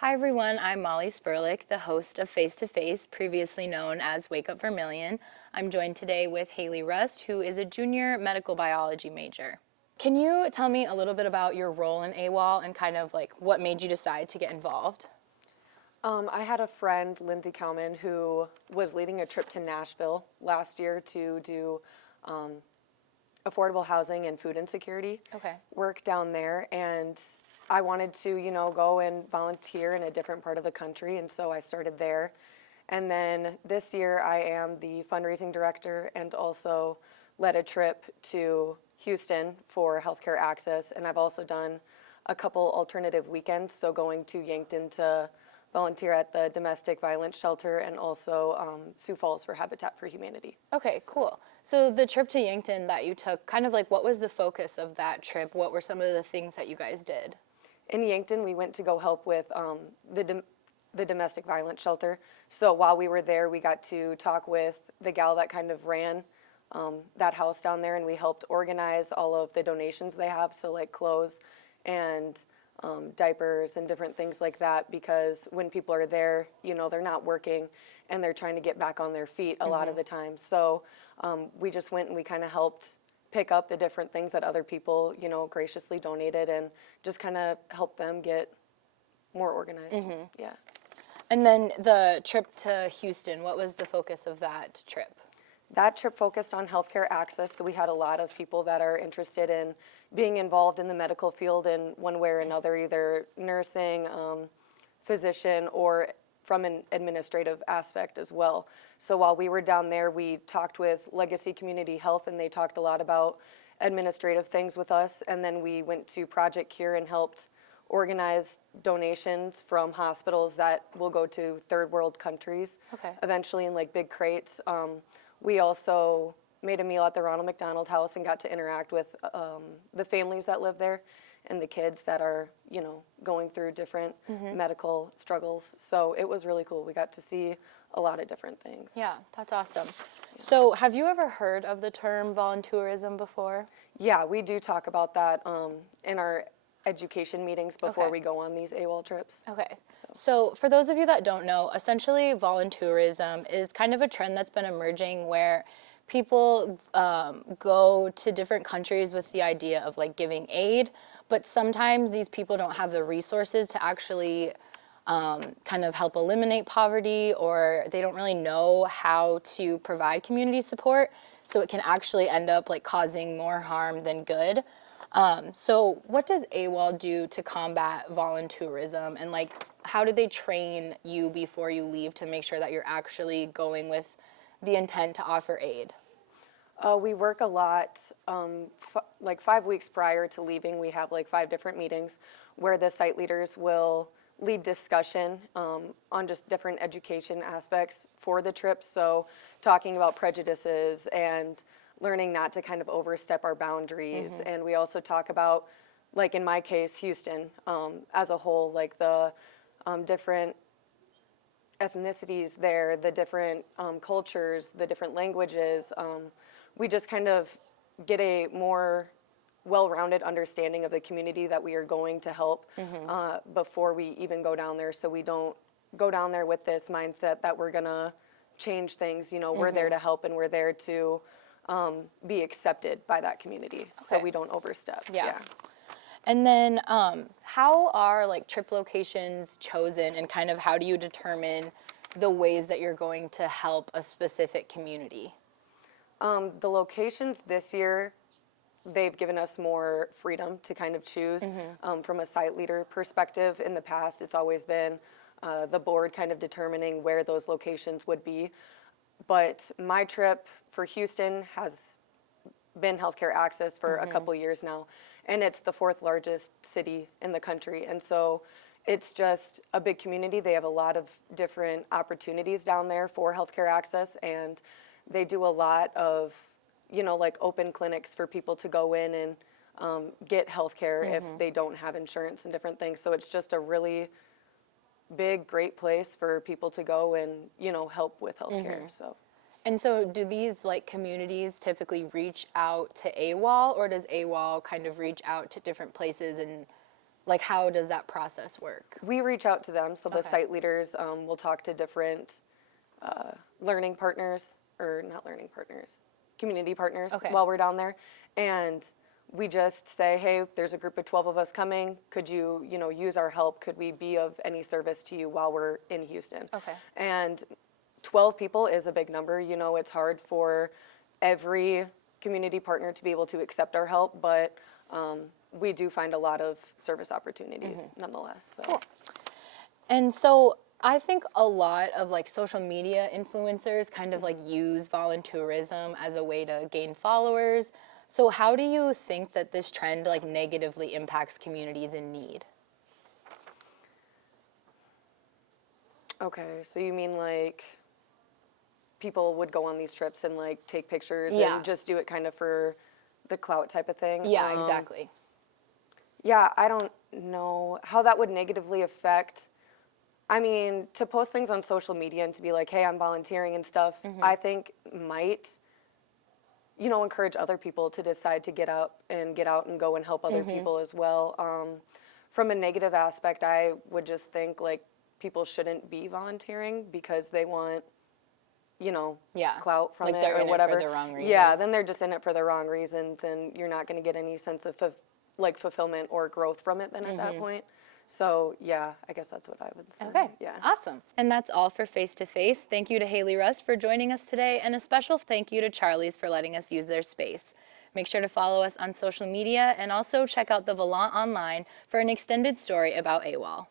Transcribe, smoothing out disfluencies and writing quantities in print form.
Hi everyone, I'm Molly Sperlich, the host of Face to Face, previously known as Wake Up Vermilion. I'm joined today with Haley Rust, who is a junior medical biology major. Can you tell me a little bit about your role in AWOL and kind of like what made you decide to get involved? I had a friend, Lindsay Cowman, who was leading a trip to Nashville last year to do affordable housing and food insecurity work down there. And I wanted to, go and volunteer in a different part of the country. And so I started there. And then this year I am the fundraising director and also led a trip to Houston for healthcare access. And I've also done a couple alternative weekends, so going to Yankton to volunteer at the domestic violence shelter and also Sioux Falls for Habitat for Humanity. Okay, cool. So the trip to Yankton that you took, kind of like what was the focus of that trip? What were some of the things that you guys did? In Yankton, we went to go help with the domestic violence shelter. So while we were there, we got to talk with the gal that kind of ran that house down there, and we helped organize all of the donations they have, so like clothes and diapers and different things like that, because when people are there, they're not working and they're trying to get back on their feet a lot of the time. So we just went and we kind of helped pick up the different things that other people, graciously donated and just kind of help them get more organized. Yeah. And then the trip to Houston, what was the focus of that trip? That trip focused on healthcare access, so we had a lot of people that are interested in being involved in the medical field in one way or another, either nursing, physician, or from an administrative aspect as well. So while we were down there, we talked with Legacy Community Health, and they talked a lot about administrative things with us, and then we went to Project Cure and helped organize donations from hospitals that will go to third world countries, eventually in like big crates. We also made a meal at the Ronald McDonald House and got to interact with the families that live there and the kids that are, going through different medical struggles. So it was really cool. We got to see a lot of different things. Yeah, that's awesome. So have you ever heard of the term voluntourism before? Yeah, we do talk about that in our education meetings before we go on these AWOL trips. Okay. So for those of you that don't know, essentially voluntourism is kind of a trend that's been emerging where people go to different countries with the idea of like giving aid, but sometimes these people don't have the resources to actually kind of help eliminate poverty, or they don't really know how to provide community support, so it can actually end up like causing more harm than good. So what does AWOL do to combat voluntourism, and like how do they train you before you leave to make sure that you're actually going with the intent to offer aid? We work a lot, like 5 weeks prior to leaving, we have like 5 different meetings where the site leaders will lead discussion on just different education aspects for the trip. So talking about prejudices and learning not to kind of overstep our boundaries. And we also talk about, like in my case, Houston as a whole, like the different ethnicities there, the different cultures, the different languages. We just kind of get a more well-rounded understanding of the community that we are going to help before we even go down there, so we don't go down there with this mindset that we're gonna change things. We're there to help, and we're there to be accepted by that community, so we don't overstep. Yeah. And then how are like trip locations chosen, and kind of how do you determine the ways that you're going to help a specific community? The locations this year, they've given us more freedom to kind of choose from a site leader perspective. In the past, it's always been the board kind of determining where those locations would be. But my trip for Houston has been healthcare access for a couple years now, and it's the 4th largest city in the country. And so it's just a big community. They have a lot of different opportunities down there for healthcare access, and they do a lot of, like open clinics for people to go in and get healthcare if they don't have insurance and different things. So it's just a really big, great place for people to go and, help with healthcare. And so do these like communities typically reach out to AWOL, or does AWOL kind of reach out to different places and Like, how does that process work? We reach out to them, so the Okay. site leaders will talk to different learning partners, or not learning partners, community partners Okay. while we're down there. And we just say, hey, there's a group of 12 of us coming. Could you, use our help? Could we be of any service to you while we're in Houston? Okay. And 12 people is a big number. It's hard for every community partner to be able to accept our help, but we do find a lot of service opportunities nonetheless. So. Cool. And so I think a lot of like social media influencers kind of like use voluntourism as a way to gain followers. So how do you think that this trend like negatively impacts communities in need? Okay, so you mean like people would go on these trips and like take pictures Yeah. and just do it kind of for the clout type of thing? Yeah, exactly. Yeah, I don't know how that would negatively affect. I mean, to post things on social media and to be like, hey, I'm volunteering and stuff, I think might, encourage other people to decide to get out and go and help other people as well. From a negative aspect, I would just think like people shouldn't be volunteering because they want, Yeah. clout from Like it they're or in it for whatever. the wrong Yeah, reasons. then they're just in it for the wrong reasons, and you're not going to get any sense of fulfillment or growth from it then at that point. So yeah, I guess that's what I would say. Okay, Yeah. awesome. And that's all for Face to Face. Thank you to Haley Russ for joining us today, and a special thank you to Charlie's for letting us use their space. Make sure to follow us on social media and also check out the Volant online for an extended story about AWOL.